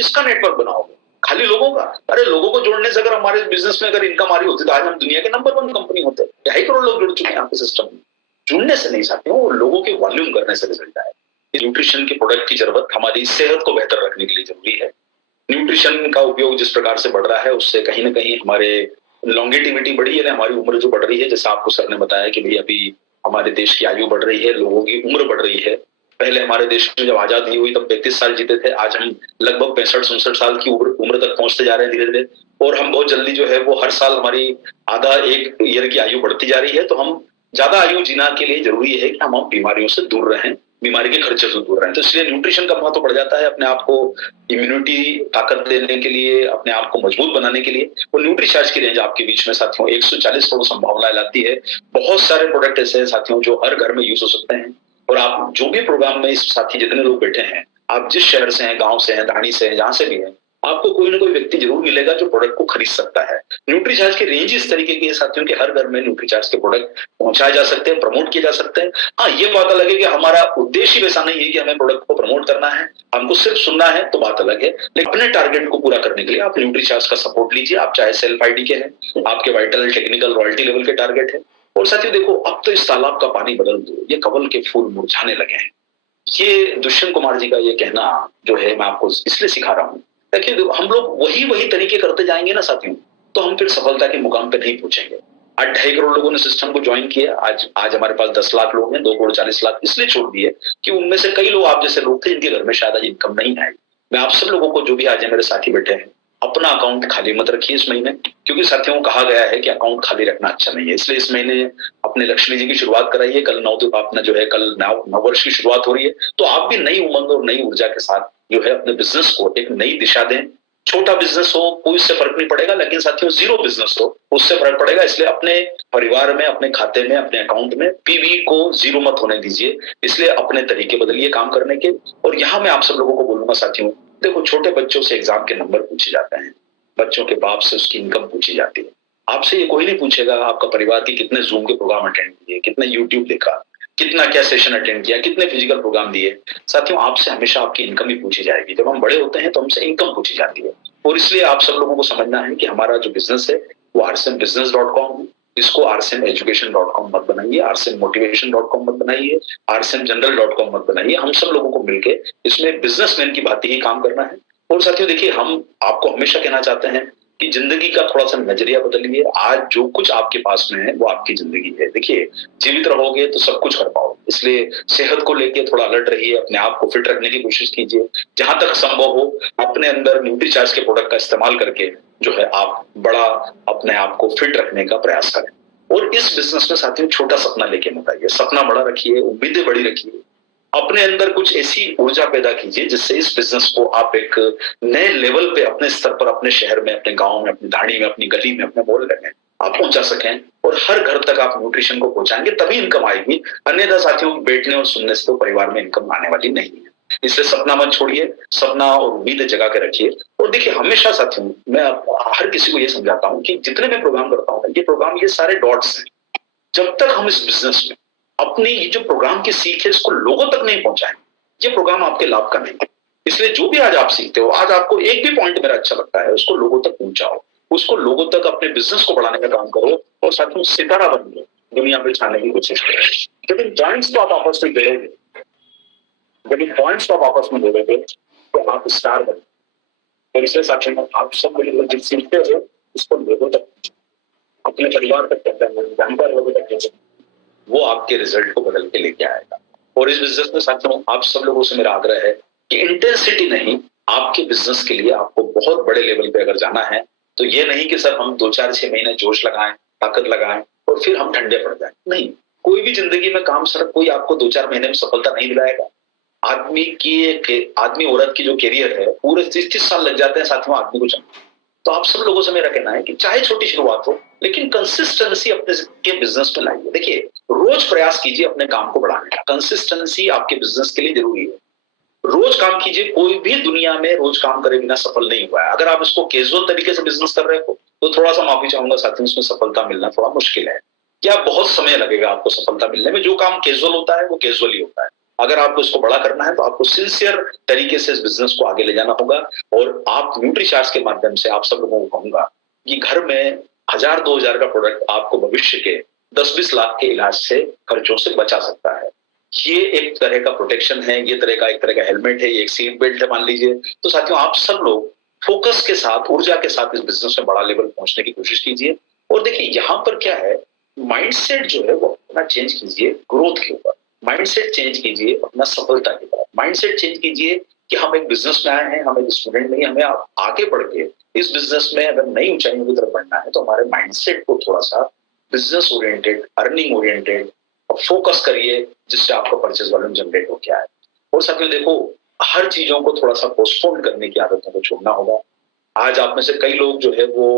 किसका नेटवर्क बनाओगे? खाली लोगों का? अरे लोगों को जोड़ने से अगर हमारे बिजनेस में अगर इनकम आ रही होती तो आज हम दुनिया के नंबर 1 कंपनी होते। 2.5 करोड़ लोग जुड़ चुके हैं आपके सिस्टम में। जुड़ने से नहीं साथियों, वो लोगों के वॉल्यूम करने से रिजल्ट आए। न्यूट्रिशन के प्रोडक्ट की जरूरत हमारी सेहत को बेहतर रखने के लिए जरूरी है। न्यूट्रिशन का उपयोग जिस प्रकार से बढ़ रहा है उससे कहीं ना कहीं हमारे लॉन्गेटिविटी बढ़ी है, हमारी उम्र जो बढ़ रही है, जैसा आपको सर ने बताया कि भाई अभी हमारे देश की आयु बढ़ रही है, लोगों की उम्र बढ़ रही है। पहले हमारे देश में जब आजादी हुई तब 35 साल जीते थे, आज हम लगभग 65-69 साल की उम्र तक पहुंचते जा रहे हैं धीरे धीरे। और हम बहुत जल्दी जो है वो हर साल हमारी आधा 1 ईयर की आयु बढ़ती जा रही है। तो हम ज्यादा आयु जीना के लिए जरूरी है कि हम बीमारियों से दूर रहें, बीमारी के खर्चे से दूर रहें। तो इसलिए न्यूट्रिशन का महत्व बढ़ जाता है अपने आप को इम्यूनिटी ताकत देने के लिए, अपने आप को मजबूत बनाने के लिए। वो न्यूट्रीचार्ज की रेंज आपके बीच में साथियों 140 करोड़ संभावनाएं लाती है। बहुत सारे प्रोडक्ट ऐसे हैं साथियों जो हर घर में यूज हो सकते हैं। और आप जो भी प्रोग्राम में इस साथी जितने लोग बैठे हैं, आप जिस शहर से हैं, गांव से हैं, धाणी से हैं, जहां से भी हैं, आपको कोई ना कोई व्यक्ति जरूर मिलेगा जो प्रोडक्ट को खरीद सकता है। न्यूट्रीचार्ज की रेंज इस तरीके की है साथियों के हर घर में न्यूट्रीचार्ज के प्रोडक्ट पहुंचाए जा सकते हैं, प्रमोट किए जा सकते हैं। हाँ, ये बात अलग है कि हमारा उद्देश्य वैसा नहीं है कि हमें प्रोडक्ट को प्रमोट करना है, हमको सिर्फ सुनना है, तो बात अलग है। लेकिन अपने टारगेट को पूरा करने के लिए आप न्यूट्रीचार्ज का सपोर्ट लीजिए। आप चाहे सेल्फ आईडी के हैं, आपके वाइटल टेक्निकल रॉयल्टी लेवल के टारगेट है। और साथियों देखो, अब तो इस तालाब का पानी बदल दो, ये कमल के फूल मुरझाने लगे हैं। ये दुष्यंत कुमार जी का ये कहना जो है मैं आपको इसलिए सिखा रहा हूं। देखिए, हम लोग वही तरीके करते जाएंगे ना साथियों, तो हम फिर सफलता के मुकाम पे नहीं पहुंचेंगे। आज 2.5 करोड़ लोगों ने सिस्टम को ज्वाइन किया। आज हमारे पास 10 लाख लोग हैं, 2 करोड़ 40 लाख इसलिए छोड़ दिए कि उनमें से कई लोग आप जैसे लोग थे जिनके घर में शायद आज इनकम नहीं आई। मैं आप सब लोगों को, जो भी आज मेरे साथी बैठे हैं, अपना अकाउंट खाली मत रखिए इस महीने, क्योंकि साथियों कहा गया है कि अकाउंट खाली रखना अच्छा नहीं है। इसलिए इस महीने अपने लक्ष्मी जी की शुरुआत कराइए। कल अपना जो है कल नव वर्ष की शुरुआत हो रही है, तो आप भी नई उमंग और नई ऊर्जा के साथ जो है अपने बिजनेस को एक नई दिशा दें। छोटा बिजनेस हो कोई उससे फर्क नहीं पड़ेगा, लेकिन साथियों जीरो बिजनेस हो उससे फर्क पड़ेगा। इसलिए अपने परिवार में, अपने खाते में, अपने अकाउंट में पीवी को जीरो मत होने दीजिए। इसलिए अपने तरीके बदलिए काम करने के। और यहाँ मैं आप सब लोगों को बोलूंगा साथियों, देखो, छोटे बच्चों से एग्जाम के नंबर पूछे जाते हैं, बच्चों के बाप से उसकी इनकम पूछी जाती है। आपसे ये कोई नहीं पूछेगा आपका परिवार की कितने जूम के प्रोग्राम अटेंड किए, कितने यूट्यूब देखा, कितना क्या सेशन अटेंड किया, कितने फिजिकल प्रोग्राम दिए। साथियों, आपसे हमेशा आपकी इनकम ही पूछी जाएगी। जब हम बड़े होते हैं तो हमसे इनकम पूछी जाती है। और इसलिए आप सब लोगों को समझना है कि हमारा जो बिजनेस है वो rcmbusiness.com है। इसको rcmeducation.com मत बनाइए, rcmotivation.com मत बनाइए, rcmgeneral.com मत बनाइए। हम सब लोगों को मिलके इसमें बिजनेसमैन की भांति ही काम करना है। और साथियों देखिए, हम आपको हमेशा कहना चाहते हैं कि जिंदगी का थोड़ा सा नजरिया बदलिए। आज जो कुछ आपके पास में है वो आपकी जिंदगी है। देखिए, जीवित रहोगे तो सब कुछ कर पाओगे। इसलिए सेहत को लेके थोड़ा अलर्ट रहिए, अपने आप को फिट रखने की कोशिश कीजिए। जहां तक संभव हो अपने अंदर न्यूट्रीचार्ज के प्रोडक्ट का इस्तेमाल करके जो है आप बड़ा अपने आप को फिट रखने का प्रयास करें। और इस बिजनेस में साथियों छोटा सपना लेके मत आइए, सपना बड़ा रखिए, उम्मीदें बड़ी रखिए। अपने अंदर कुछ ऐसी ऊर्जा पैदा कीजिए जिससे इस बिजनेस को आप एक नए लेवल पे, अपने स्तर पर, अपने शहर में, अपने गांव में, अपनी धाड़ी में, अपनी गली में, अपने मोहल्ले में आप पहुंचा सकें। और हर घर तक आप न्यूट्रिशन को पहुंचाएंगे तभी इनकम आएगी। अन्यथा साथियों, बैठने और सुनने से तो परिवार में इनकम आने वाली नहीं है। इसलिए सपना मत छोड़िए, सपना और उम्मीद जगा के रखिए। और देखिए, हमेशा साथियों मैं हर किसी को ये समझाता हूँ कि जितने भी प्रोग्राम करता हूँ, ये प्रोग्राम, ये सारे डॉट्स हैं। जब तक हम इस बिजनेस में अपनी ये जो प्रोग्राम की सीख है इसको लोगों तक नहीं पहुंचाएं, ये प्रोग्राम आपके लाभ का नहीं है। इसलिए जो भी आज आप सीखते हो, आज आपको एक भी पॉइंट मेरा अच्छा लगता है, उसको लोगों तक पहुंचाओ, उसको लोगों तक अपने बिजनेस को बढ़ाने का काम करो। और साथ में सितारा बन जाओ, दुनिया में छाने की कोशिश करो। लेकिन पॉइंट्स तो आप आपस में जोड़ोगे, लेकिन पॉइंट्स तो आप आपस में जोड़ोगे तो आप स्टार बनो। और इसलिए साथियों, आप सब मिलकर जो सीखते हो उसको लोगों तक, अपने परिवार तक कहते हैं, जानकार लोगों तक कहते हैं, वो आपके रिजल्ट को बदल के लेके आएगा। और इस बिजनेस में साथियों आप सब लोगों से मेरा आग्रह है कि इंटेंसिटी नहीं, आपके बिजनेस के लिए आपको बहुत बड़े लेवल पे अगर जाना है तो ये नहीं कि सर हम 2-4-6 महीने जोश लगाएं, ताकत लगाएं और फिर हम ठंडे पड़ जाएं। नहीं, कोई भी जिंदगी में काम सर कोई आपको 2-4 महीने में सफलता नहीं दिलाएगा। आदमी औरत की जो कैरियर है, पूरे 30-30 साल लग जाते हैं साथियों आदमी को चलने। तो आप सब लोगों से मेरा कहना है कि चाहे छोटी शुरुआत हो, लेकिन कंसिस्टेंसी अपने के बिजनेस में लाइए। देखिए, रोज प्रयास कीजिए अपने काम को बढ़ाने का। कंसिस्टेंसी आपके बिजनेस के लिए जरूरी है। रोज काम कीजिए। कोई भी दुनिया में रोज काम करे बिना सफल नहीं हुआ है। अगर आप इसको कैजुअल तरीके से बिजनेस कर रहे हो तो थोड़ा सा माफी चाहूंगा साथियों, इसमें सफलता मिलना थोड़ा मुश्किल है। क्या बहुत समय लगेगा आपको सफलता मिलने में। जो काम कैजुअल होता है वो कैजुअल ही होता है। अगर आपको इसको बड़ा करना है तो आपको सिंसियर तरीके से इस बिजनेस को आगे ले जाना होगा। और आप न्यूट्रीचार्ज के माध्यम से आप सब लोगों को कहूंगा कि घर में 1000-2000 का प्रोडक्ट आपको भविष्य के 10-20 लाख के इलाज से खर्चों से बचा सकता है। ये एक तरह का प्रोटेक्शन है, ये एक तरह का हेलमेट है, ये एक सीट बेल्ट है मान लीजिए। तो साथियों आप सब लोग फोकस के साथ, ऊर्जा के साथ इस बिजनेस में बड़ा लेवल पहुंचने की कोशिश कीजिए। और देखिए यहाँ पर क्या है, माइंडसेट जो है वो अपना चेंज कीजिए ग्रोथ के ऊपर। माइंडसेट चेंज कीजिए अपना सफलता के ऊपर। माइंडसेट चेंज कीजिए कि हम एक बिजनेस में आए हैं, हम एक स्टूडेंट नहीं, हमें आगे बढ़ के इस बिजनेस में अगर नई ऊंचाइयों की तरफ बढ़ना है तो हमारे माइंडसेट को थोड़ा सा बिजनेस ओरिएंटेड, अर्निंग ओरिएंटेड और फोकस करिए, जिससे आपका परचेज वॉल्यूम जनरेट हो क्या है। और साथियों देखो, हर चीजों को थोड़ा सा पोस्टपोन करने की आदतों को छोड़ना होगा। आज आप में से कई लोग जो है वो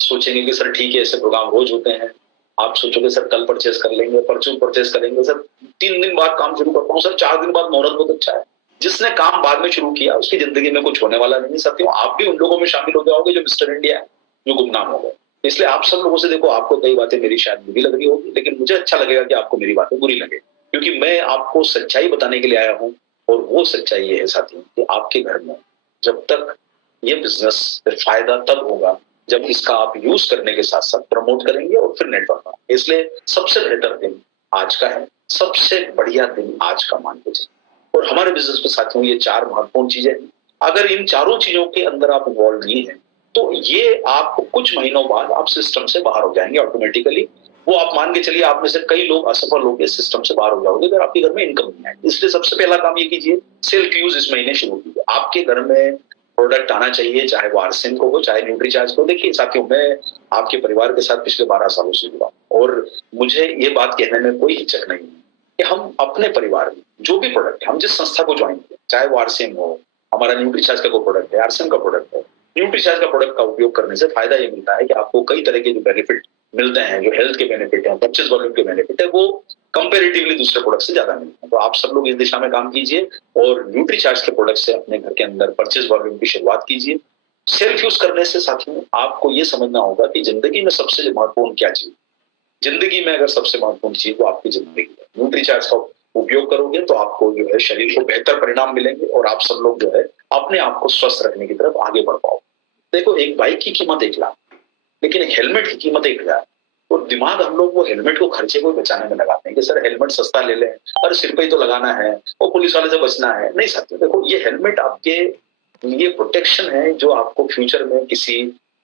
सोचेंगे कि सर ठीक है, ऐसे प्रोग्राम रोज होते हैं। आप सोचोगे सर कल परचेज कर लेंगे, परसों परचेज करेंगे, सर 3 दिन बाद काम शुरू करता हूँ, सर 4 दिन बाद मुहूर्त बहुत अच्छा है। जिसने काम बाद में शुरू किया उसकी जिंदगी में कुछ होने वाला नहीं। साथियों आप भी उन लोगों में शामिल हो जाओगे जो मिस्टर इंडिया है, जो गुमनाम हो गए। इसलिए आप सब लोगों से देखो, आपको कई बातें मेरी शायद बुरी लग रही होगी, लेकिन मुझे अच्छा लगेगा कि आपको मेरी बातें बुरी लगे, क्योंकि मैं आपको सच्चाई बताने के लिए आया हूँ। और वो सच्चाई ये है साथियों कि आपके घर में जब तक ये बिजनेस फायदा तब होगा जब इसका आप यूज करने के साथ साथ प्रमोट करेंगे और फिर नेटवर्क का। इसलिए सबसे बेहतर दिन आज का है, सबसे बढ़िया दिन आज का मान के चलिए। और हमारे बिजनेस में साथियों ये 4 महत्वपूर्ण चीजें हैं। अगर इन चारों चीजों के अंदर आप इन्वॉल्व नहीं है तो ये आपको कुछ महीनों बाद आप सिस्टम से बाहर हो जाएंगे ऑटोमेटिकली। वो आप मान के चलिए, आप में से कई लोग असफल होकर सिस्टम से बाहर हो जाओगे अगर आपके घर में इनकम नहीं आएगी। इसलिए सबसे पहला काम ये कीजिए, सेल्फ यूज इस महीने शुरू कीजिए। आपके घर में प्रोडक्ट आना चाहिए, चाहे वो आरसीएम को हो, चाहे न्यूट्रीचार्ज को। देखिए साथियों, मैं आपके परिवार के साथ पिछले 12 सालों से जुड़ा और मुझे ये बात कहने में कोई हिचक नहीं है कि हम अपने परिवार में जो भी प्रोडक्ट, हम जिस संस्था को ज्वाइन किया, चाहे वो आरसीएम हो, हमारा न्यूट्रीचार्ज का कोई प्रोडक्ट है, आरसीएम का प्रोडक्ट है, न्यूट्रीचार्ज का प्रोडक्ट का उपयोग करने से फायदा ये मिलता है कि आपको कई तरह के जो बेनिफिट मिलते हैं, जो हेल्थ के बेनिफिट है, परचेज वॉल्यूम के बेनिफिट है, वो कंपैरेटिवली दूसरे प्रोडक्ट से ज्यादा मिलते हैं। तो आप सब लोग इस दिशा में काम कीजिए और न्यूट्रीचार्ज के प्रोडक्ट से अपने घर के अंदर परचेज वॉल्यूम की शुरुआत कीजिए। सेल्फ यूज करने से साथियों आपको ये समझना होगा कि जिंदगी में सबसे महत्वपूर्ण क्या चीज, जिंदगी में अगर सबसे महत्वपूर्ण चीज वो आपकी जिंदगी है। न्यूट्रीचार्ज का उपयोग करोगे तो आपको जो है शरीर को बेहतर परिणाम मिलेंगे और आप सब लोग जो है अपने आप को स्वस्थ रखने की तरफ आगे बढ़ पाओ। देखो, एक बाइक की कीमत 1 लाख, लेकिन एक हेलमेट की कीमत 1000। और दिमाग हम लोग वो हेलमेट को खर्चे को बचाने में लगाते हैं कि सर हेलमेट सस्ता ले लें, और सिर पे ही तो लगाना है और पुलिस वाले से बचना है। नहीं साथियों, देखो ये हेलमेट आपके लिए प्रोटेक्शन है जो आपको फ्यूचर में किसी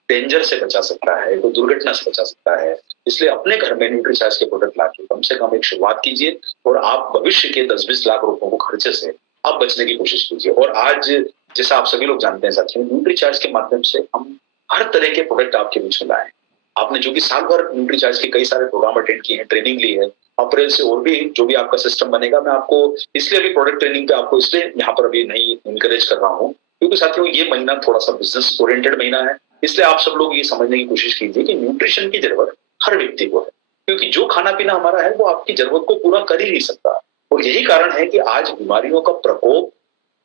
डेंजर से बचा सकता है, कोई दुर्घटना से बचा सकता है। इसलिए अपने घर में न्यूट्रीचार्ज के प्रोडक्ट लाके कम से कम एक शुरुआत कीजिए और आप भविष्य के 10-20 लाख रुपयों को खर्चे से आप बचने की कोशिश कीजिए। और आज जैसा आप सभी लोग जानते हैं साथियों, न्यूट्रीचार्ज के माध्यम से हम हर तरह के प्रोडक्ट आपके बीच में लाए। आपने जो भी साल भर न्यूट्रीचार्ज के कई सारे प्रोग्राम अटेंड किए हैं, ट्रेनिंग ली है, अप्रैल से और भी जो भी आपका सिस्टम बनेगा, मैं आपको इसलिए भी प्रोडक्ट ट्रेनिंग पे आपको इसलिए यहाँ पर अभी नहीं इंकरेज कर रहा हूँ क्योंकि साथियों ये महीना थोड़ा सा बिजनेस ओरिएंटेड महीना है। इसलिए आप सब लोग ये समझने की कोशिश कीजिए कि न्यूट्रिशन की जरूरत हर व्यक्ति को है, क्योंकि जो खाना पीना हमारा है वो आपकी जरूरत को पूरा कर ही नहीं सकता। और यही कारण है कि आज बीमारियों का प्रकोप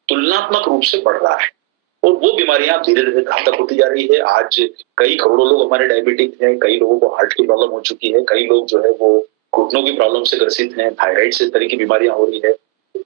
तुलनात्मक रूप से बढ़ रहा है और वो बीमारियां धीरे धीरे घातक होती जा रही है। आज कई करोड़ों लोग हमारे डायबिटिक हैं, कई लोगों को हार्ट की प्रॉब्लम हो चुकी है, कई लोग जो है वो घुटनों की प्रॉब्लम से ग्रसित हैं, थायराइड से तरह की बीमारियां हो रही है।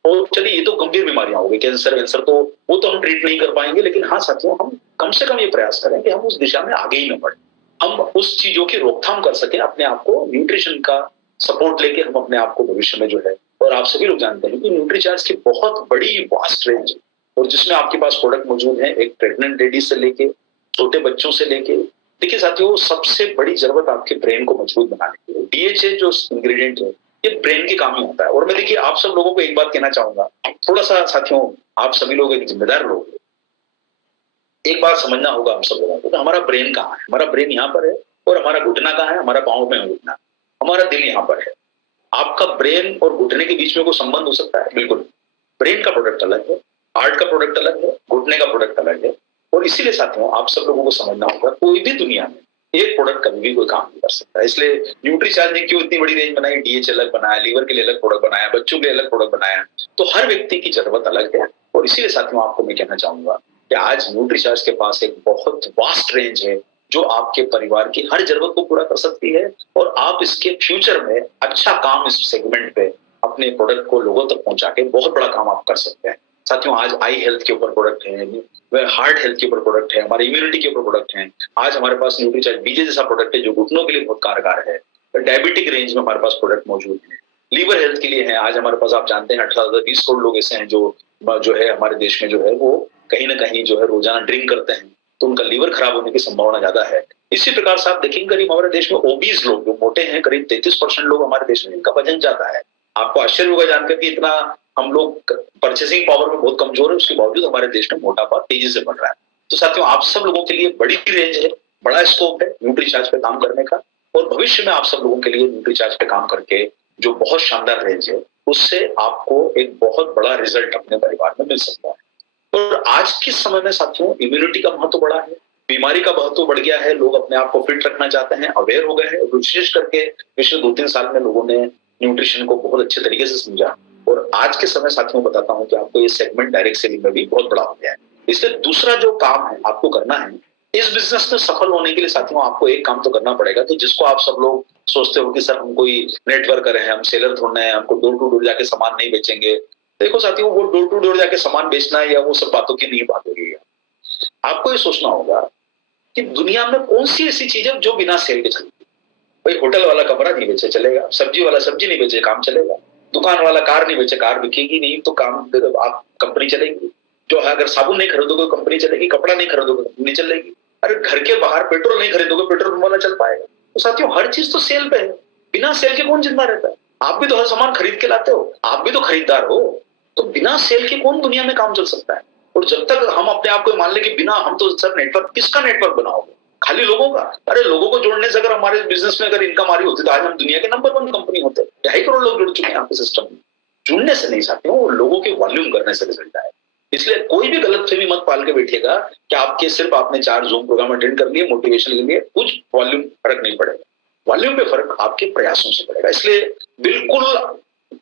और चलिए ये तो गंभीर बीमारियां हो गई, कैंसर तो वो तो हम ट्रीट नहीं कर पाएंगे, लेकिन हाँ साथियों, हम कम से कम ये प्रयास करें कि हम उस दिशा में आगे ही न बढ़े, हम उस चीजों की रोकथाम कर सके अपने आप को न्यूट्रिशन का सपोर्ट लेके हम अपने आप को भविष्य में जो है। और आप सभी लोग जानते हैं कि न्यूट्रीचार्ज की बहुत बड़ी वास्ट रेंज है और जिसमें आपके पास प्रोडक्ट मौजूद है एक प्रेग्नेंट लेडी से लेके छोटे बच्चों से लेके। देखिए साथियों, सबसे बड़ी जरूरत आपके ब्रेन को मजबूत बनाने की है। डीएचए जो इंग्रेडिएंट है ये ब्रेन के काम ही होता है। और मैं देखिए आप सब लोगों को एक बात कहना चाहूंगा, थोड़ा सा साथियों आप सभी लोग एक जिम्मेदार लोग, एक बात समझना होगा हम सब लोगों को, हमारा ब्रेन कहाँ है। हमारा ब्रेन यहाँ पर है और हमारा घुटना कहाँ है, हमारा पाँव में घुटना, हमारा दिल यहाँ पर है। आपका ब्रेन और घुटने के बीच में कोई संबंध हो सकता है? बिल्कुल। ब्रेन का प्रोडक्ट अलग है, हार्ट का प्रोडक्ट अलग है, घुटने का प्रोडक्ट अलग है। और इसीलिए साथियों आप सब लोगों को समझना होगा, कोई भी दुनिया में एक प्रोडक्ट कभी भी कोई काम नहीं कर सकता। इसलिए न्यूट्रीचार्ज ने क्यों इतनी बड़ी रेंज बनाई, डीएच अलग बनाया, लीवर के लिए अलग प्रोडक्ट बनाया, बच्चों के लिए अलग प्रोडक्ट बनाया। तो हर व्यक्ति की जरूरत अलग है और इसीलिए साथियों आपको मैं कहना चाहूंगा कि आज न्यूट्रीचार्ज के पास एक बहुत वास्ट रेंज है जो आपके परिवार की हर जरूरत को पूरा कर सकती है और आप इसके फ्यूचर में अच्छा काम इस सेगमेंट पे अपने प्रोडक्ट को लोगों तक पहुंचा के बहुत बड़ा काम आप कर सकते हैं। साथियों, आज आई हेल्थ के ऊपर प्रोडक्ट है, हार्ट हेल्थ के ऊपर प्रोडक्ट है, हमारे इम्यूनिटी के ऊपर प्रोडक्ट है। आज हमारे पास न्यूट्रीचार्ज बीजे जैसा प्रोडक्ट है जो घुटनों के लिए बहुत कारगर है। डायबिटिक रेंज में हमारे पास प्रोडक्ट मौजूद है। लीवर हेल्थ के लिए है। आज हमारे पास आप जानते हैं 18-20 करोड़ लोग ऐसे हैं जो है हमारे देश में जो है वो कहीं ना कहीं जो है रोजाना ड्रिंक करते हैं, तो उनका लीवर खराब होने की संभावना ज्यादा है। इसी प्रकार से आप देखेंगे करीब हमारे देश में ओबीज लोग जो मोटे हैं, करीब 33% लोग हमारे देश में इनका वजन ज्यादा है। आपको आश्चर्य होगा जानकर कि इतना हम लोग परचेसिंग पावर में बहुत कमजोर है, उसके बावजूद हमारे देश में मोटापा तेजी से बढ़ रहा है। तो साथियों, आप सब लोगों के लिए बड़ी रेंज है, बड़ा स्कोप है न्यूट्रीचार्ज पे काम करने का, और भविष्य में आप सब लोगों के लिए न्यूट्रीचार्ज पे काम करके जो बहुत शानदार रेंज है उससे आपको एक बहुत बड़ा रिजल्ट अपने परिवार में मिल सकता है। और आज के समय में साथियों इम्यूनिटी का महत्व बड़ा है, बीमारी का महत्व बढ़ गया है, लोग अपने आप को फिट रखना चाहते हैं, अवेयर हो गए हैं। विशेष करके पिछले 2-3 साल में लोगों ने न्यूट्रिशन को बहुत अच्छे तरीके से समझा, और आज के समय साथियों बताता हूं कि आपको ये सेगमेंट डायरेक्ट सेलिंग में भी बहुत बड़ा हो गया है। इसलिए दूसरा जो काम है आपको करना है इस बिजनेस में सफल होने के लिए साथियों, आपको एक काम तो करना पड़ेगा कि जिसको आप सब लोग सोचते हो कि सर हम कोई नेटवर्कर हैं, हम सेलर थोड़ना है, हमको डोर टू डोर जाके सामान नहीं बेचेंगे। देखो साथियों, वो डोर टू डोर जाके सामान बेचना है या वो सब बातों की नहीं बात हो रही है। आपको ये सोचना होगा कि दुनिया में कौन सी ऐसी चीज है जो बिना सेल के चलती है। भाई होटल वाला कमरा नहीं बेचे चलेगा, सब्जी वाला सब्जी नहीं बेचे काम चलेगा, दुकान वाला कार नहीं बेचे कार बिकेगी नहीं तो काम आप कंपनी चलेगी। जो है अगर साबुन नहीं खरीदोगे कंपनी चलेगी, कपड़ा नहीं खरीदोगे कंपनी चलेगी। अरे घर के बाहर पेट्रोल नहीं खरीदोगे पेट्रोल वाला चल पाएगा। तो साथियों हर चीज तो सेल पे है, बिना सेल के कौन जिंदा रहता है। आप भी तो हर सामान खरीद के लाते हो, आप भी तो खरीदार हो, तो बिना सेल के कौन दुनिया में काम चल सकता है। और जब तक हम अपने आप को मान ले कि बिना हम तो सर नेटवर्क किसका नेटवर्क बनाओगे, खाली लोगों का। अरे लोगों को जोड़ने से अगर हमारे बिजनेस में अगर इनकम आ रही होती तो आज हम दुनिया के नंबर 1 कंपनी होते। 2.5 करोड़ लोग जुड़ चुके हैं आपके सिस्टम में। जुड़ने से नहीं साथियों, वो लोगों के वॉल्यूम करने से रिजल्ट आए। इसलिए कोई भी गलत फहमी मत पाल के बैठिएगा कि आपके सिर्फ आपने 4 जूम प्रोग्राम अटेंड कर लिए, मोटिवेशन ले लिए, कुछ वॉल्यूम फर्क नहीं पड़ेगा। वॉल्यूम पे फर्क आपके प्रयासों से पड़ेगा। इसलिए बिल्कुल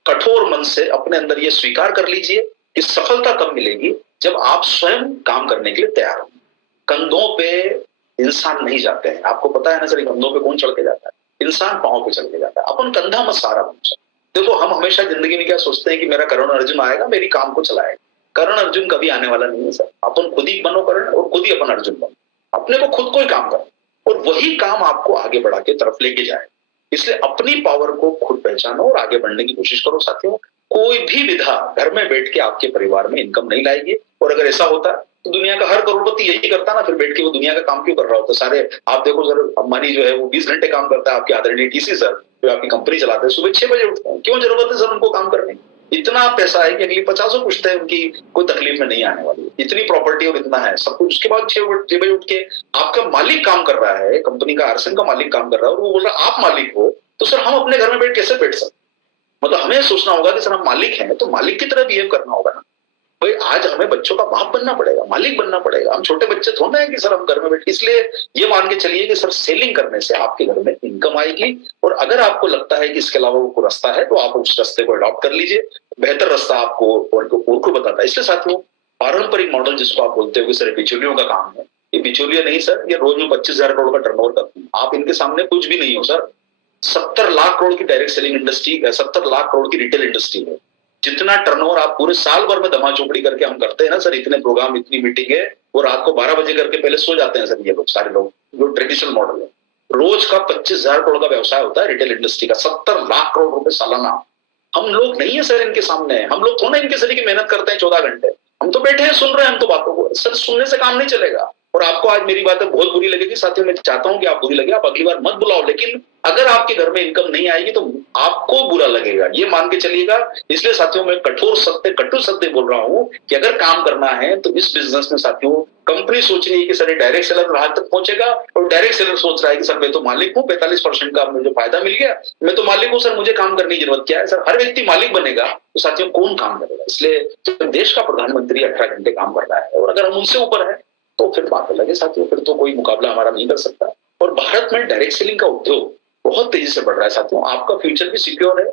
कठोर मन से अपने अंदर ये स्वीकार कर लीजिए कि सफलता तब मिलेगी जब आप स्वयं काम करने के लिए तैयार हो। कंधों पे इंसान नहीं जाते हैं, आपको पता है ना सर, कंधों पे कौन चढ़ के जाता है, इंसान पांव पे चढ़ के जाता है। अपन कंधा मत सहारा बन जाए। देखो हम हमेशा जिंदगी में क्या सोचते हैं कि मेरा कर्ण अर्जुन आएगा मेरी काम को चलाएगा। कर्ण अर्जुन कभी आने वाला नहीं है सर। अपन खुद ही बनो कर्ण और खुद ही अपन अर्जुन बनो, अपने को खुद को ही काम करो और वही काम आपको आगे बढ़ा के तरफ लेके जाए। इसलिए अपनी पावर को खुद पहचानो और आगे बढ़ने की कोशिश करो साथियों। कोई भी विधा घर में बैठ के आपके परिवार में इनकम नहीं लाएगी, और अगर ऐसा होता तो दुनिया का हर करोड़पति यही करता ना, फिर बैठ के वो दुनिया का काम क्यों कर रहा होता। सारे आप देखो सर, अंबानी जो है वो 20 घंटे काम करता है, आपके आदरणीय टीसी सर जो आपकी कंपनी चलाते हैं सुबह 6 बजे उठते हैं। क्यों जरूरत है सर उनको काम करने की? इतना पैसा है कि अगली 50 पूछते हैं, उनकी कोई तकलीफ में नहीं आने वाली। इतनी प्रॉपर्टी और इतना है सब कुछ, उसके बाद 6 बजे उठ के आपका मालिक काम कर रहा है, कंपनी का आरसन का मालिक काम कर रहा है, और वो बोल रहा है आप मालिक हो, तो सर हम अपने घर में बैठ कैसे बैठ सकते? मतलब हमें सोचना होगा कि सर हम मालिक हैं तो मालिक की तरह बिहेव करना होगा ना। भाई आज हमें बच्चों का बाप बनना पड़ेगा, मालिक बनना पड़ेगा। हम छोटे बच्चे थोड़ा है कि सर हम घर में बैठ। इसलिए ये मान के चलिए कि सर सेलिंग करने से आपके घर में इनकम आएगी, और अगर आपको लगता है कि इसके अलावा कोई रास्ता है तो आप उस रास्ते को अडॉप्ट कर लीजिए। बेहतर रास्ता आपको और को बताता है। इसलिए साथियों पारंपरिक मॉडल जिसको आप बोलते हो कि सर बिचौलियों का काम है, ये बिचौलिया नहीं सर, ये रोज में 25,000 करोड़ का टर्नओवर करते हैं। आप इनके सामने कुछ भी नहीं हो सर। 70 लाख करोड़ की direct selling industry, 70 lakh crore की रिटेल इंडस्ट्री है। जितना टर्नओवर आप पूरे साल भर में दमा चौपड़ी करके हम करते हैं ना सर, इतने प्रोग्राम इतनी मीटिंग है, वो रात को 12 बजे करके पहले सो जाते हैं सर ये लोग सारे लोग, जो ट्रेडिशनल मॉडल है। रोज का 25,000 करोड़ का व्यवसाय होता है रिटेल इंडस्ट्री का, 70 लाख करोड़ रुपए सालाना। हम लोग नहीं है सर इनके सामने, हम लोग थोड़ा इनके सर की मेहनत करते हैं 14 घंटे, हम तो बैठे हैं सुन रहे हैं हम तो बातों को। सर सुनने से काम नहीं चलेगा। और आपको आज मेरी बातें बहुत बुरी लगेगी साथियों, मैं चाहता हूं कि आप बुरी लगे, आप अगली बार मत बुलाओ, लेकिन अगर आपके घर में इनकम नहीं आएगी तो आपको बुरा लगेगा, ये मान के चलिएगा। इसलिए साथियों मैं कठोर सत्य कटु सत्य बोल रहा हूं कि अगर काम करना है तो इस बिजनेस में साथियों कंपनी सोच रही है कि सर डायरेक्ट सेलर राहत तक पहुंचेगा, और डायरेक्ट सेलर सोच रहा है कि सर मैं तो मालिक हूं, 45% का मुझे फायदा मिल गया, मैं तो मालिक हूं सर, मुझे काम करने की जरूरत क्या है। सर हर व्यक्ति मालिक बनेगा तो साथियों कौन काम करेगा? इसलिए जब देश का प्रधानमंत्री 18 घंटे काम कर रहा है और अगर हम उनसे ऊपर है तो फिर बात अलग है साथियों, फिर तो कोई मुकाबला हमारा नहीं कर सकता। और भारत में डायरेक्ट सेलिंग का उद्योग बहुत तेजी से बढ़ रहा है साथियों, आपका फ्यूचर भी सिक्योर है।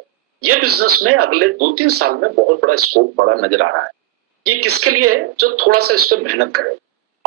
ये बिजनेस में अगले 2-3 साल में बहुत बड़ा स्कोप बड़ा नजर आ रहा है। ये किसके लिए है? जो थोड़ा सा इस पर मेहनत करे,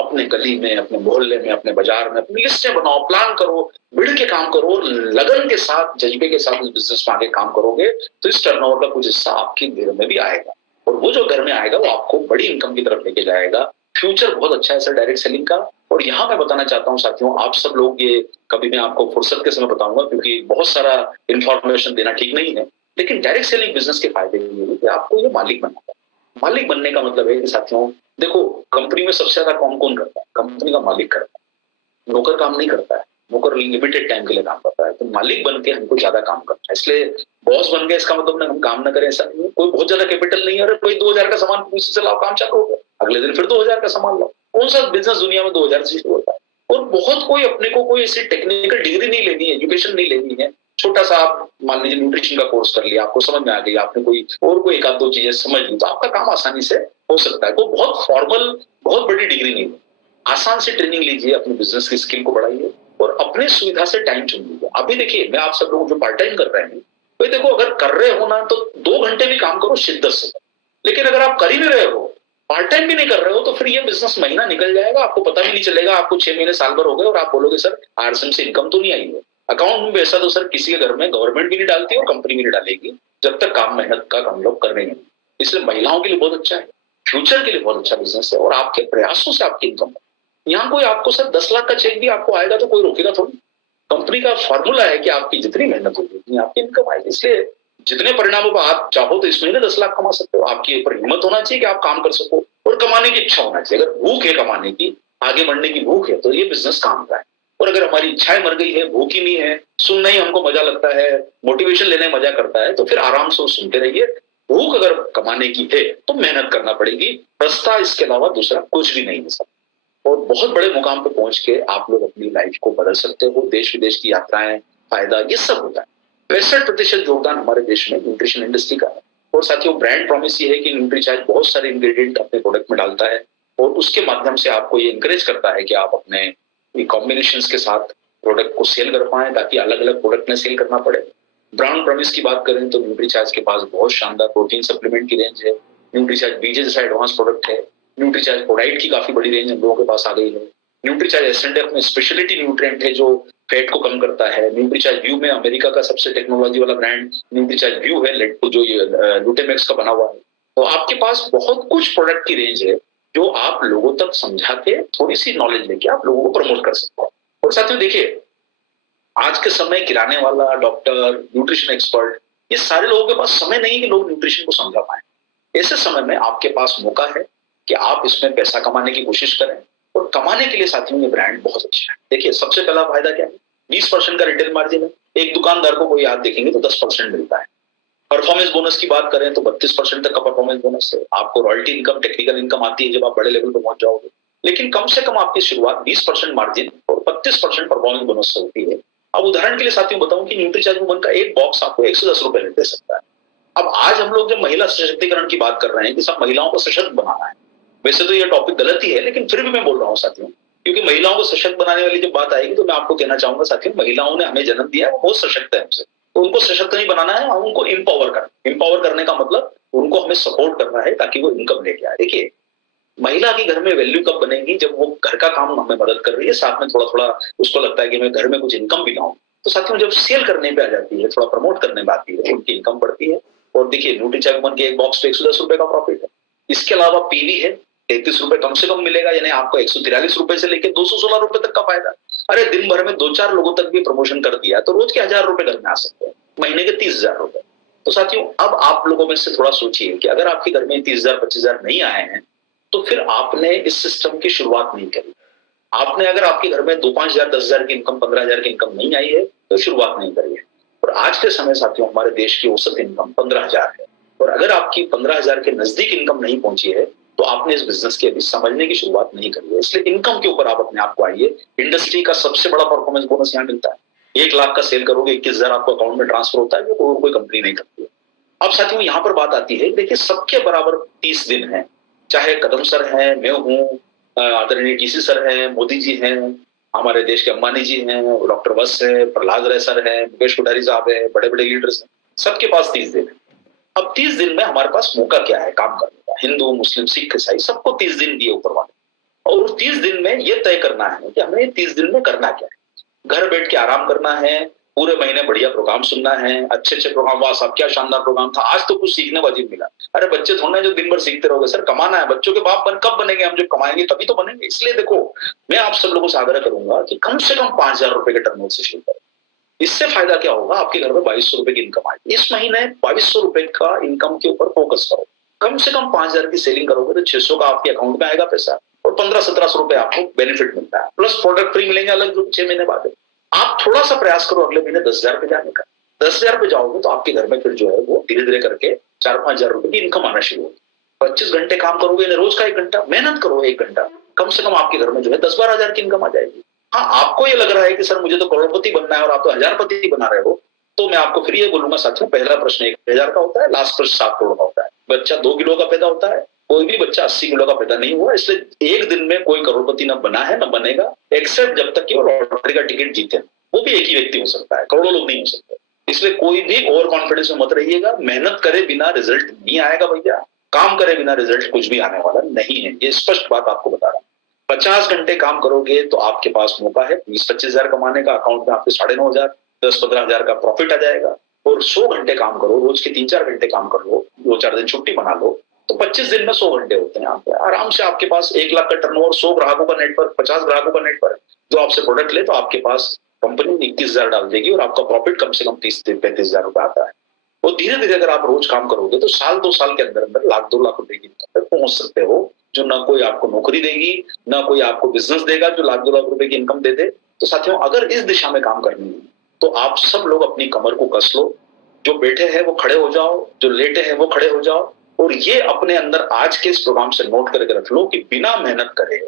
अपने गली में, अपने मोहल्ले में, अपने बाजार में अपनी लिस्टें बनाओ, प्लान करो, मिल के काम करो और लगन के साथ, जज्बे के साथ इस बिजनेस में आगे काम करोगे तो इस टर्नओवर का कुछ हिस्सा आपके घर में भी आएगा और वो जो घर में आएगा वो आपको बड़ी इनकम की तरफ लेके जाएगा। फ्यूचर बहुत अच्छा है सर डायरेक्ट सेलिंग का। और यहाँ मैं बताना चाहता हूँ साथियों, आप सब लोग ये कभी मैं आपको फुर्सत के समय बताऊंगा क्योंकि बहुत सारा इंफॉर्मेशन देना ठीक नहीं है, लेकिन डायरेक्ट सेलिंग बिजनेस के फायदे ये है कि आपको ये मालिक बनना है। मालिक बनने का मतलब है कि साथियों देखो, कंपनी में सबसे ज्यादा कौन कौन करता है? कंपनी का मालिक करता है, नौकर काम नहीं करता है। नौकर लिमिटेड टाइम के लिए काम करता है, तो मालिक बन के हमको ज्यादा काम करना है। इसलिए बॉस बन गए इसका मतलब हम काम ना करें ऐसा नहीं है। कोई बहुत ज्यादा कैपिटल नहीं है, अरे कोई 2000 का सामान पीछे से लाओ, काम चालू हो गया, अगले दिन फिर 2000 का सामान लाओ। कौन सा बिजनेस दुनिया में 2000 से शुरू होता है? और बहुत कोई अपने को कोई ऐसी टेक्निकल डिग्री नहीं लेनी है, एजुकेशन नहीं लेनी है। छोटा सा आप मान लीजिए न्यूट्रिशन का कोर्स कर लिया, आपको समझ में आ गई, आपने कोई और कोई एक आध दो चीजें समझ ली, तो आपका काम आसानी से हो सकता है। वो बहुत फॉर्मल, बहुत बड़ी डिग्री नहीं है। आसान से ट्रेनिंग लीजिए, अपने बिजनेस की स्किल को बढ़ाइए और अपने सुविधा से टाइम चुन लीजिए। अभी देखिए, मैं आप सब लोग जो पार्ट टाइम कर रहे हैं, तो देखो अगर कर रहे हो ना तो 2 घंटे भी काम करो शिद्दत से। लेकिन अगर आप कर ही नहीं रहे हो, पार्ट टाइम भी नहीं कर रहे हो, तो फिर ये बिजनेस महीना निकल जाएगा, आपको पता भी नहीं चलेगा। आपको 6 महीने साल भर हो गए और आप बोलोगे सर आरएसएम से इनकम तो नहीं आई है। अकाउंट में पैसा तो सर किसी के घर में गवर्नमेंट भी नहीं डालती और कंपनी भी नहीं डालेगी जब तक काम मेहनत का हम लोग कर रहे हैं। इसलिए महिलाओं के लिए बहुत अच्छा है, फ्यूचर के लिए बहुत अच्छा बिजनेस है और आपके प्रयासों से आपकी इनकम है। यहाँ कोई आपको सर 10 लाख का चेक भी आपको आएगा तो कोई रोकेगा थोड़ी। कंपनी का फॉर्मूला है कि आपकी जितनी मेहनत होगी उतनी आपकी इनकम आएगी। इसलिए जितने परिणामों पर आप चाहो तो इस महीने 10 लाख कमा सकते हो। आपके ऊपर हिम्मत होना चाहिए कि आप काम कर सको और कमाने की इच्छा होना चाहिए। अगर भूख है कमाने की, आगे बढ़ने की भूख है, तो ये बिजनेस काम का है। और अगर हमारी इच्छाएं मर गई है, भूख ही नहीं है, सुनना ही हमको मजा लगता है, मोटिवेशन लेने में मजा करता है, तो फिर आराम से सुनते रहिए। भूख अगर कमाने की है तो मेहनत करना पड़ेगी, रास्ता इसके अलावा दूसरा कुछ भी नहीं है सर। और बहुत बड़े मुकाम पे पहुंच के आप लोग अपनी लाइफ को बदल सकते हो। देश विदेश की यात्राएं, फायदा, ये सब होता है। 65% योगदान हमारे देश में न्यूट्रिशन इंडस्ट्री का है। और साथियों, ब्रांड प्रॉमिस ये है कि न्यूट्रीचार्ज बहुत सारे इंग्रेडिएंट अपने प्रोडक्ट में डालता है और उसके माध्यम से आपको ये इंकरेज करता है कि आप अपने कॉम्बिनेशन के साथ प्रोडक्ट को सेल कर पाए, ताकि अलग अलग प्रोडक्ट में सेल करना पड़े। ब्रांड प्रॉमिस की बात करें तो न्यूट्रीचार्ज के पास बहुत शानदार प्रोटीन सप्लीमेंट की रेंज है। न्यूट्रीचार्ज बीजे जैसा एडवांस प्रोडक्ट है। न्यूट्रीचार्ज प्रोडाइट की काफी बड़ी रेंज हम लोगों के पास आ गई है। न्यूट्रीचार्ज एसएनडेफ में स्पेशलिटी न्यूट्रिएंट है जो फैट को कम करता है। न्यूट्रीचार्ज व्यू में अमेरिका का सबसे टेक्नोलॉजी वाला ब्रांड न्यूट्रीचार्ज व्यू है, जो ये लूटेमैक्स का बना हुआ है। तो आपके पास बहुत कुछ प्रोडक्ट की रेंज है जो आप लोगों तक समझा के थोड़ी सी नॉलेज लेके आप लोगों को प्रमोट कर सकते हो। और साथियों देखिए, आज के समय किराने वाला, डॉक्टर, न्यूट्रिशन एक्सपर्ट, ये सारे लोगों के पास समय नहीं है कि लोग न्यूट्रिशन को समझा पाए। ऐसे समय में आपके पास मौका है कि आप इसमें पैसा कमाने की कोशिश करें। और कमाने के लिए साथियों ये ब्रांड बहुत अच्छा है। देखिए, सबसे पहला फायदा क्या है? 20% का रिटेल मार्जिन है। एक दुकानदार को कोई आप देखेंगे तो 10% मिलता है। परफॉर्मेंस बोनस की बात करें तो 32% तक का परफॉर्मेंस बोनस है। आपको रॉयल्टी इनकम, टेक्निकल इनकम आती है जब आप बड़े लेवल पर पहुंच जाओगे। लेकिन कम से कम आपकी शुरुआत 20% मार्जिन और 32% परफॉर्मेंस बोनस से होती है। अब उदाहरण के लिए साथियों बताऊं कि न्यूट्रीचार्ज वुमन का एक बॉक्स आपको 110 रुपए में दे सकता है। अब आज हम लोग जब महिला सशक्तिकरण की बात कर रहे हैं कि सब महिलाओं को सशक्त बनाना है, वैसे तो ये टॉपिक गलत ही है, लेकिन फिर भी मैं बोल रहा हूँ साथियों, क्योंकि महिलाओं को सशक्त बनाने वाली जब बात आएगी तो मैं आपको कहना चाहूंगा साथियों, महिलाओं ने हमें जन्म दिया है, वो बहुत सशक्त है हमसे, तो उनको सशक्त नहीं बनाना है, उनको इंपावर करना। इंपावर करने का मतलब उनको हमें सपोर्ट करना है ताकि वो इनकम लेके आए। देखिए, महिला की घर में वैल्यू कब बनेगी? जब वो घर का काम हमें मदद कर रही है, साथ में थोड़ा थोड़ा उसको लगता है कि मैं घर में कुछ इनकम भी लाऊं, तो साथियों जब सेल करने पे आ जाती है, थोड़ा प्रमोट करने में आती है, उनकी इनकम बढ़ती है। और देखिए, न्यूट्रीचार्ज वुमन के एक बॉक्स पे 110 रुपए का प्रॉफिट है। इसके अलावा पीवी है, 33 रुपए कम से कम मिलेगा, यानी आपको 143 रुपए से लेकर 216 रुपए तक का फायदा। अरे दिन भर में 2-4 लोगों तक भी प्रमोशन कर दिया तो रोज के 1000 रुपए घर में आ सकते हैं, महीने के 30,000 रुपए। तो साथियों, अब आप लोगों में से थोड़ा सोचिए कि अगर आपके घर में 30,000 25,000 नहीं आए हैं तो फिर आपने इस सिस्टम की शुरुआत नहीं करी। आपने अगर आपके घर में 2-5 हजार, 10,000 की इनकम, 15,000 की इनकम नहीं आई है तो शुरुआत नहीं करी है। और आज के समय साथियों, हमारे देश की औसत इनकम 15,000 है। और अगर आपकी 15,000 के नजदीक इनकम नहीं पहुंची है तो आपने इस बिजनेस की अभी समझने की शुरुआत नहीं करी है। इसलिए इनकम के ऊपर आप अपने आप को आइए। इंडस्ट्री का सबसे बड़ा परफॉर्मेंस बोनस यहाँ मिलता है। 1 लाख का सेल करोगे, 21,000 आपको अकाउंट में ट्रांसफर होता है, जो कोई कंपनी नहीं करती है। अब साथियों, यहाँ पर बात आती है, देखिए सबके बराबर 30 दिन है, चाहे कदम सर है, मैं हूँ, आदरणीय डीसी सर हैं, मोदी जी हैं, हमारे देश के अंबानी जी हैं, डॉक्टर वत्स है, प्रहलाद राय सर है, मुकेश कोठारी साहब है, बड़े बड़े लीडर्स हैं, सबके पास 30 दिन है। अब 30 दिन में हमारे पास मौका क्या है काम करने का? हिंदू, मुस्लिम, सिख, ईसाई, सबको 30 दिन दिए ऊपर वाले। और 30 दिन में ये तय करना है कि हमें 30 दिन में करना क्या है। घर बैठ के आराम करना है, पूरे महीने बढ़िया प्रोग्राम सुनना है, अच्छे प्रोग्राम, वाह साहब क्या शानदार प्रोग्राम था, आज तो कुछ सीखने को अजीब मिला। अरे बच्चे थोड़ा जो दिन भर सीखते रहोगे सर, कमाना है, बच्चों के बाप कब बनेंगे हम, जब कमाएंगे तभी तो बनेंगे। इसलिए देखो, मैं आप सब लोगों से आग्रह करूंगा कि कम से कम 5,000 रुपए के टर्नओवर से शुरू करें। इससे फायदा क्या होगा, आपके घर में 2,200 रुपए की इनकम आएगी। इस महीने 2,200 रुपए का इनकम के ऊपर फोकस करो। कम से कम 5,000 की सेलिंग करोगे तो 600 का आपके अकाउंट में आएगा पैसा, और 1500-1700 रुपए आपको बेनिफिट मिलता है, प्लस प्रोडक्ट फ्री मिलेंगे अलग जो 6 महीने बाद। आप थोड़ा सा प्रयास करो अगले महीने 10,000 पे जाने का। 10,000 पे जाओगे तो आपके घर में फिर जो है वो धीरे धीरे करके 4-5,000 रुपए की इनकम आना शुरू होगी। 25 घंटे काम करोगे, रोज का 1 घंटा मेहनत करो, 1 घंटा, कम से कम आपके घर में जो है 10-12 हजार की इनकम आ जाएगी। हाँ, आपको ये लग रहा है कि सर मुझे तो करोड़पति बनना है और आप तो हजारपति बना रहे हो, तो मैं आपको फिर ये बोलूंगा साथियों, पहला प्रश्न 1,000 का होता है, लास्ट प्रश्न 7 करोड़ का होता है। बच्चा 2 किलो का पैदा होता है, कोई भी बच्चा 80 किलो का पैदा नहीं हुआ। इसलिए एक दिन में कोई करोड़पति न बना है न बनेगा, एक्सेप्ट जब तक कि वो लॉटरी का टिकट जीते। वो भी एक ही व्यक्ति हो सकता है, करोड़ों लोग नहीं हो सकते। इसलिए कोई भी ओवर कॉन्फिडेंस में मत रहिएगा। मेहनत करे बिना रिजल्ट नहीं आएगा भैया, काम करे बिना रिजल्ट कुछ भी आने वाला नहीं है, ये स्पष्ट बात आपको बता रहा हूं। 50 घंटे काम करोगे तो आपके पास मौका है 20-25 हजार कमाने का, अकाउंट में आपके 9,500, 10-15 हजार का प्रॉफिट आ जाएगा। और 100 घंटे काम करो, रोज के 3-4 घंटे काम कर लो, 2-4 दिन छुट्टी बना लो, तो 25 दिन में 100 घंटे होते हैं। आप आराम से, आपके पास 1 लाख का टर्नओवर, 100 ग्राहकों का नेटवर्क, 50 ग्राहकों का नेटवर्क जो आपसे प्रोडक्ट ले, तो आपके पास कंपनी 21,000 डाल देगी और आपका प्रॉफिट कम से कम 30-35 हजार रुपए आता है। और धीरे धीरे अगर आप रोज काम करोगे तो साल 2 साल के अंदर अंदर 1-2 लाख रुपए की इनकम तक पहुंच सकते हो, जो ना कोई आपको नौकरी देगी, ना कोई आपको बिजनेस देगा जो 1-2 लाख रुपए की इनकम दे दे। तो साथियों, अगर इस दिशा में काम करनी है तो आप सब लोग अपनी कमर को कस लो, जो बैठे हैं वो खड़े हो जाओ, जो लेटे हैं वो खड़े हो जाओ, और ये अपने अंदर आज के इस प्रोग्राम से नोट करके रख लो कि बिना मेहनत करे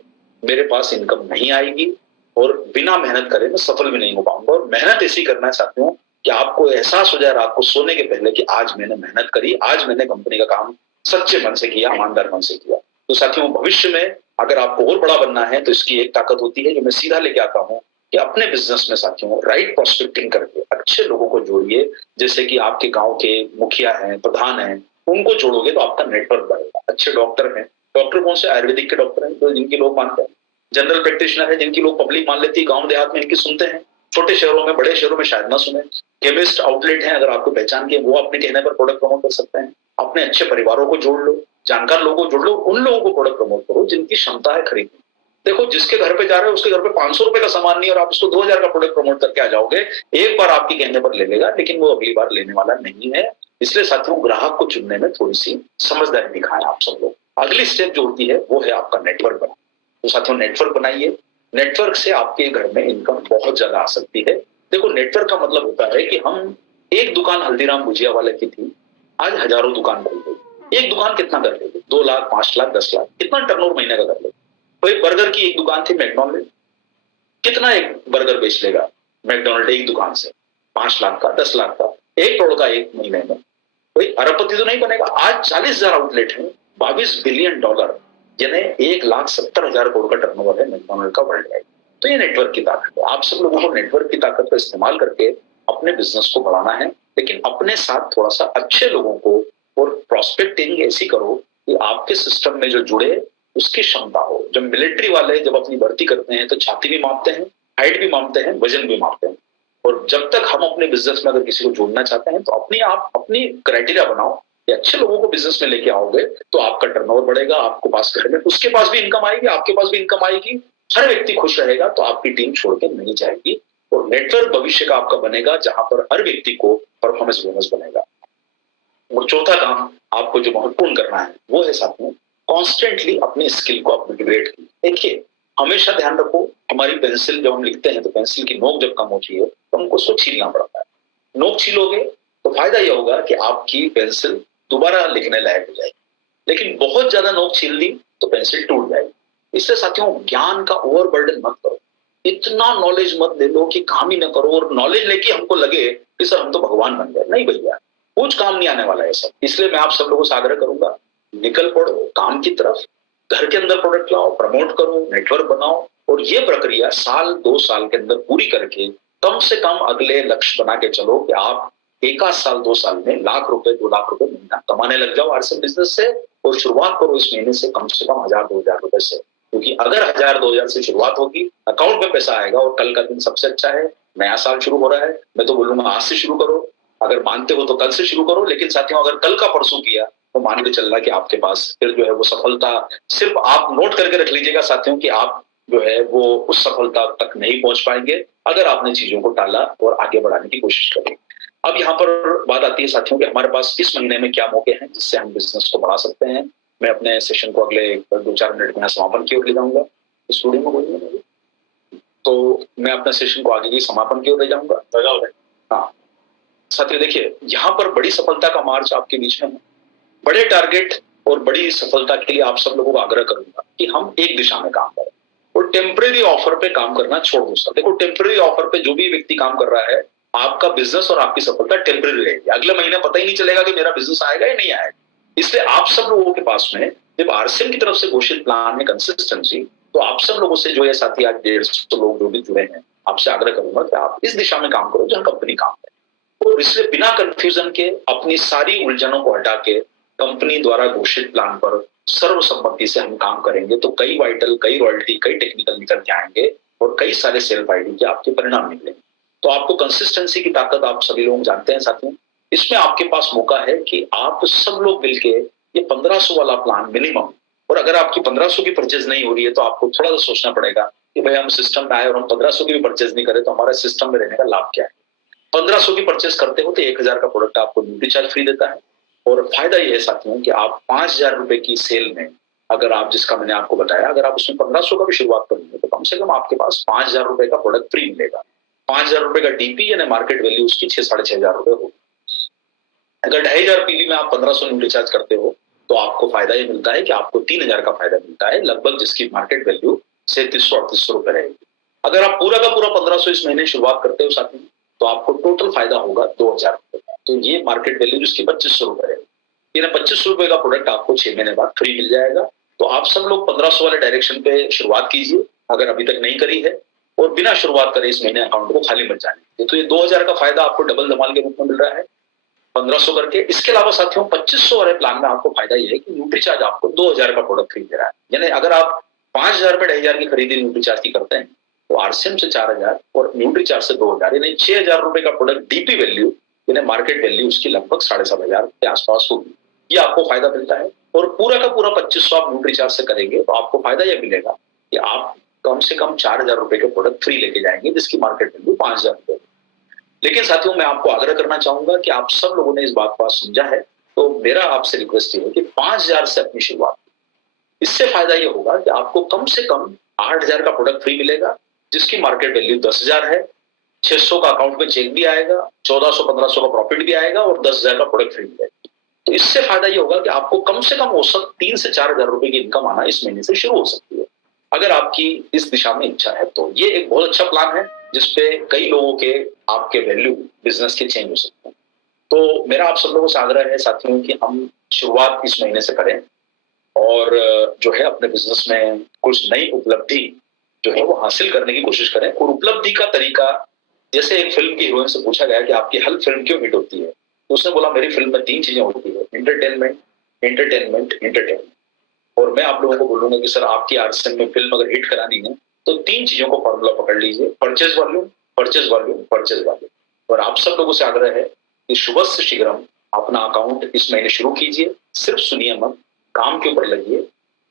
मेरे पास इनकम नहीं आएगी, और बिना मेहनत करे मैं सफल भी नहीं हो पाऊंगा। और मेहनत ऐसी करना है साथियों कि आपको एहसास हो जाए रात को सोने के पहले कि आज मैंने मेहनत करी, आज मैंने कंपनी का काम सच्चे मन से किया, ईमानदार मन से किया। तो साथियों, भविष्य में अगर आपको और बड़ा बनना है तो इसकी एक ताकत होती है जो मैं सीधा लेके आता हूं कि अपने बिजनेस में साथियों राइट प्रोस्पेक्टिंग करके अच्छे लोगों को जोड़िए। जैसे कि आपके गांव के मुखिया हैं, प्रधान हैं, उनको जोड़ोगे तो आपका नेटवर्क बढ़ेगा। अच्छे डॉक्टर हैं, डॉक्टर कौन से, आयुर्वेदिक के डॉक्टर हैं जो जिनकी लोग मानते हैं, जनरल प्रैक्टिशनर है जिनकी लोग पब्लिक मान लेती है, गांव देहात में इनकी सुनते हैं, छोटे शहरों में, बड़े शहरों में शायद ना सुने। केमिस्ट आउटलेट है, अगर आपको पहचान के, वो अपने कहने पर प्रोडक्ट प्रमोट कर सकते हैं। अपने अच्छे परिवारों को जोड़ लो, जानकार लोगों को जोड़ लो, उन लोगों को प्रोडक्ट प्रमोट करो जिनकी क्षमता है खरीदने। देखो, जिसके घर पे जा रहे हो उसके घर पे 500 रुपए का सामान नहीं और आप उसको 2,000 का प्रोडक्ट प्रमोट करके आ जाओगे, एक बार आपकी कहने पर ले लेगा, लेकिन वो अगली बार लेने वाला नहीं है। इसलिए साथियों, ग्राहक को चुनने में थोड़ी सी समझदारी दिखाएं आप सब लोग। अगली स्टेप जो होती है वो है आपका नेटवर्क बनाना। तो साथियों, नेटवर्क बनाइए। नेटवर्क से आपके घर में इनकम बहुत ज्यादा आ सकती है। देखो, नेटवर्क का मतलब होता है कि हम, एक दुकान हल्दीराम भुजिया वाले की थी, आज हजारों दुकान खुल गई। एक दुकान कितना कर लेगी, 2 लाख, 5 लाख, 10 लाख, कितना टर्नओवर महीने का कर लेगी। कोई बर्गर की एक दुकान थी मैकडॉनल्ड, कितना एक बर्गर बेच लेगा मैकडॉनल्ड एक दुकान से, 5 लाख का, 10 लाख का, 1 करोड़ का एक महीने में। कोई अरबपति तो नहीं बनेगा। आज 40,000 आउटलेट है, $22 बिलियन, यानी 1,70,000 करोड़ का टर्नओवर है मैकडॉनल्ड का वर्ल्ड वाइड। तो ये नेटवर्क की ताकत है। आप सब लोगों को नेटवर्क की ताकत का इस्तेमाल करके अपने बिजनेस को बढ़ाना है, लेकिन अपने साथ थोड़ा सा अच्छे लोगों को, और प्रोस्पेक्टिंग ऐसी करो कि आपके सिस्टम में जो जुड़े उसकी क्षमता हो। जब मिलिट्री वाले जब अपनी भर्ती करते हैं तो छाती भी मापते हैं, हाइट भी मापते हैं, वजन भी मापते हैं। और जब तक हम अपने बिजनेस में अगर किसी को जोड़ना चाहते हैं तो अपनी क्राइटेरिया बनाओ कि अच्छे लोगों को बिजनेस में लेके आओगे तो आपका टर्नओवर बढ़ेगा, आपको पास घर में उसके पास भी इनकम आएगी, आपके पास भी इनकम आएगी, हर व्यक्ति खुश रहेगा, तो आपकी टीम छोड़ के नहीं जाएगी। और नेटवर्क भविष्य का आपका बनेगा जहां पर हर व्यक्ति को परफॉर्मेंस बोनस बनेगा। और चौथा काम आपको जो महत्वपूर्ण करना है वो है साथियों, कॉन्स्टेंटली अपनी स्किल को अपग्रेड की। देखिए, हमेशा ध्यान रखो, हमारी पेंसिल जब हम लिखते हैं तो पेंसिल की नोक जब कम होती है तो हमको उसको छीलना पड़ता है। नोक छीलोगे तो फायदा यह होगा कि आपकी पेंसिल दोबारा लिखने लायक हो जाएगी, लेकिन बहुत ज्यादा नोक छील दी तो पेंसिल टूट जाएगी। इससे साथियों, ज्ञान का ओवरबर्डन मत करो, इतना नॉलेज मत ले लो कि काम ही ना करो, और नॉलेज लेके हमको लगे कि सर हम तो भगवान बन गए। नहीं भैया, कुछ काम नहीं आने वाला है सब। इसलिए मैं आप सब लोगों से आग्रह करूंगा, निकल पड़ो काम की तरफ, घर के अंदर प्रोडक्ट लाओ, प्रमोट करो, नेटवर्क बनाओ, और ये प्रक्रिया 1-2 साल के अंदर पूरी करके कम से कम अगले लक्ष्य बना के चलो कि आप 1 साल 2 साल में लाख रुपए 2 लाख रुपए महीना कमाने लग जाओ आरसीएम बिजनेस से। और शुरुआत करो इस महीने से कम 1,000 2,000 रुपए से। क्योंकि अगर 1000-2000 से शुरुआत होगी, अकाउंट में पैसा आएगा और कल का दिन सबसे अच्छा है, नया साल शुरू हो रहा है, मैं तो बोलूंगा आज से शुरू करो, अगर मानते हो तो कल से शुरू करो, लेकिन साथियों अगर कल का परसों किया तो मान के चलना कि आपके पास फिर जो है वो सफलता, सिर्फ आप नोट करके रख लीजिएगा साथियों कि आप जो है वो उस सफलता तक नहीं पहुंच पाएंगे अगर आपने चीजों को टाला और आगे बढ़ाने की कोशिश करी। अब यहाँ पर बात आती है साथियों कि हमारे पास इस महीने में क्या मौके हैं जिससे हम बिजनेस को बढ़ा सकते हैं। मैं अपने सेशन को अगले 2-4 मिनट में समापन की ओर ले जाऊंगा। स्टूडियो में बोलिए, तो मैं अपने सेशन को आगे की समापन की ओर ले जाऊंगा। हाँ साथियों, देखिए यहाँ पर बड़ी सफलता का मार्च आपके बीच में है। बड़े टारगेट और बड़ी सफलता के लिए आप सब लोगों को आग्रह करूंगा कि हम एक दिशा में काम करें और टेम्परेरी ऑफर पे काम करना छोड़ दो। सर देखो, टेम्परेरी ऑफर पे जो भी व्यक्ति काम कर रहा है, आपका बिजनेस और आपकी सफलता टेम्परेरी रहेगी। अगले महीने पता ही नहीं चलेगा कि मेरा बिजनेस आएगा या नहीं आएगा। इसलिए आप सब लोगों के पास में जब आरसीएम की तरफ से घोषित प्लान है कंसिस्टेंसी, तो आप सब लोगों से जो है साथी आज 150 लोग जो भी जुड़े हैं, आपसे आग्रह करूंगा कि आप इस दिशा में काम करो जहां कंपनी काम करे। और इसलिए बिना कंफ्यूजन के अपनी सारी उलझनों को हटा के कंपनी द्वारा घोषित प्लान पर सर्वसम्मति से हम काम करेंगे तो कई वाइटल, कई रॉयल्टी, कई टेक्निकल निकल के आएंगे और कई सारे सेल्फ आईडी के आपके परिणाम निकलेंगे। तो आपको कंसिस्टेंसी की ताकत आप सभी लोग जानते हैं साथियों। इसमें आपके पास मौका है कि आप सब लोग मिलके ये 1500 वाला प्लान मिनिमम, और अगर आपकी 1500 की परचेज नहीं हो रही है तो आपको थोड़ा सा सोचना पड़ेगा कि भाई हम सिस्टम में आए और हम 1500 की भी परचेज नहीं करें तो हमारा सिस्टम में रहने का लाभ क्या है। 1500 की परचेज करते हो तो 1000 का प्रोडक्ट आपको ड्यूटी चार्ज फ्री देता है। और फायदा यह है साथियों कि आप 5000 रुपए की सेल में, अगर आप जिसका मैंने आपको बताया, अगर आप उसमें 1500 का भी शुरुआत करेंगे तो कम से कम आपके पास 5000 रुपए का प्रोडक्ट फ्री मिलेगा। 5000 रुपए का डीपी यानी मार्केट वैल्यू उसकी 6-6500 रुपए होगी। अगर 2500 पीवी में आप 1500 यूनिट रिचार्ज करते हो तो आपको फायदा ये मिलता है कि आपको 3000 का फायदा मिलता है लगभग, जिसकी मार्केट वैल्यू 3700-3800 रुपए रहेगी। अगर आप पूरा का पूरा 1500 इस महीने शुरुआत करते हो साथियों तो आपको टोटल फायदा होगा 2000 रुपए का। तो ये मार्केट वैल्यू जिसकी 2500 रुपए रहेगी, यानी 2500 रुपए का प्रोडक्ट आपको 6 महीने बाद फ्री मिल जाएगा। तो आप सब लोग 1500 वाले डायरेक्शन पे शुरुआत कीजिए अगर अभी तक नहीं करी है, और बिना शुरुआत करे इस महीने अकाउंट को खाली मत जाने। तो ये 2000 का फायदा आपको डबल धमाल के रूप में मिल रहा है 1500 करके। इसके अलावा साथियों 2500 वाले प्लान में आपको फायदा ये है कि न्यूट्री चार्ज आपको 2000 का प्रोडक्ट फ्री दे रहा है। यानी अगर आप 5000 पे 2500 की खरीदी न्यूट्री चार्ज की करते हैं तो आरसीएम से 4000 और न्यूट्री चार्ज से 2000, यानी 6000 रुपए का प्रोडक्ट डीपी वैल्यू यानी मार्केट वैल्यू उसकी लगभग 7500 के आसपास होगी। ये आपको फायदा मिलता है। और पूरा का पूरा 2500 आप न्यूट्री चार्ज से करेंगे तो आपको फायदा यह मिलेगा कि आप कम से कम 4000 रुपए के प्रोडक्ट फ्री लेके जाएंगे जिसकी मार्केट वैल्यू 5000 रुपए। लेकिन साथियों मैं आपको आग्रह करना चाहूंगा कि आप सब लोगों ने इस बात को समझा है, तो मेरा आपसे रिक्वेस्ट ये है कि 5000 से अपनी शुरुआत। इससे फायदा ये होगा कि आपको कम से कम 8000 का प्रोडक्ट फ्री मिलेगा जिसकी मार्केट वैल्यू 10000 है। 600 का अकाउंट में चेक भी आएगा, 1400-1500 का प्रॉफिट भी आएगा और 10000 का प्रोडक्ट फ्री मिलेगा। तो इससे फायदा ये होगा कि आपको कम से कम औसत 3 से 4000 रुपए की इनकम आना इस महीने से शुरू हो सकती है अगर आपकी इस दिशा में इच्छा है। तो ये एक बहुत अच्छा प्लान है जिसपे कई लोगों के आपके वैल्यू बिजनेस के चेंज हो सकते हैं। तो मेरा आप सब लोगों से आग्रह है साथियों कि हम शुरुआत इस महीने से करें और जो है अपने बिजनेस में कुछ नई उपलब्धि जो है वो हासिल करने की कोशिश करें। और उपलब्धि का तरीका, जैसे एक फिल्म की हीरोइन से पूछा गया कि आपकी हर फिल्म क्यों हिट होती है, तो उसने बोला मेरी फिल्म में 3 चीजें होती है, एंटरटेनमेंट, एंटरटेनमेंट, एंटरटेनमेंट। और मैं आप लोगों को बोलूंगा कि सर आपकी आरसीएम में फिल्म अगर हिट करानी है तो 3 चीजों को फॉर्मूला पकड़ लीजिए, purchase volume, purchase volume, purchase volume. और आप सब लोगों से आग्रह है कि शुभ से शीघ्रम अपना अकाउंट इस महीने शुरू कीजिए। सिर्फ सुनिए मत, काम के ऊपर लगिए,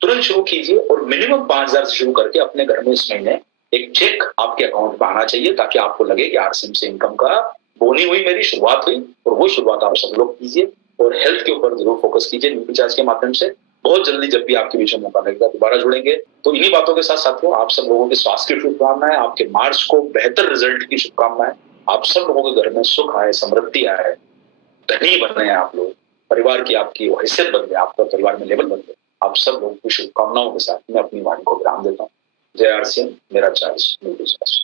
तुरंत शुरू कीजिए और मिनिमम 5000 से शुरू करके अपने घर में इस महीने एक चेक आपके अकाउंट में आना चाहिए ताकि आपको लगे कि आरसीएम से इनकम का बोनी हुई, मेरी शुरुआत हुई। और वो शुरुआत आप सब लोग कीजिए और हेल्थ के ऊपर जरूर फोकस कीजिए न्यूट्री चार्ज के माध्यम से। बहुत जल्दी जब भी आपके बीच में मौका लगेगा दोबारा जुड़ेंगे। तो इन्हीं बातों के साथ साथियों आप सब लोगों के स्वास्थ्य की शुभकामनाएं, आपके मार्च को बेहतर रिजल्ट की शुभकामनाएं। आप सब लोगों के घर में सुख आए, समृद्धि आए, धनी बने आप लोग, परिवार की आपकी हैसियत बन गए, आपका परिवार में लेवल बन गए। आप सब लोगों की शुभकामनाओं के साथ मैं अपनी वाणी को विराम देता हूँ। जय आरसीएम, मेरा चार्ज न्यूट्री चार्ज।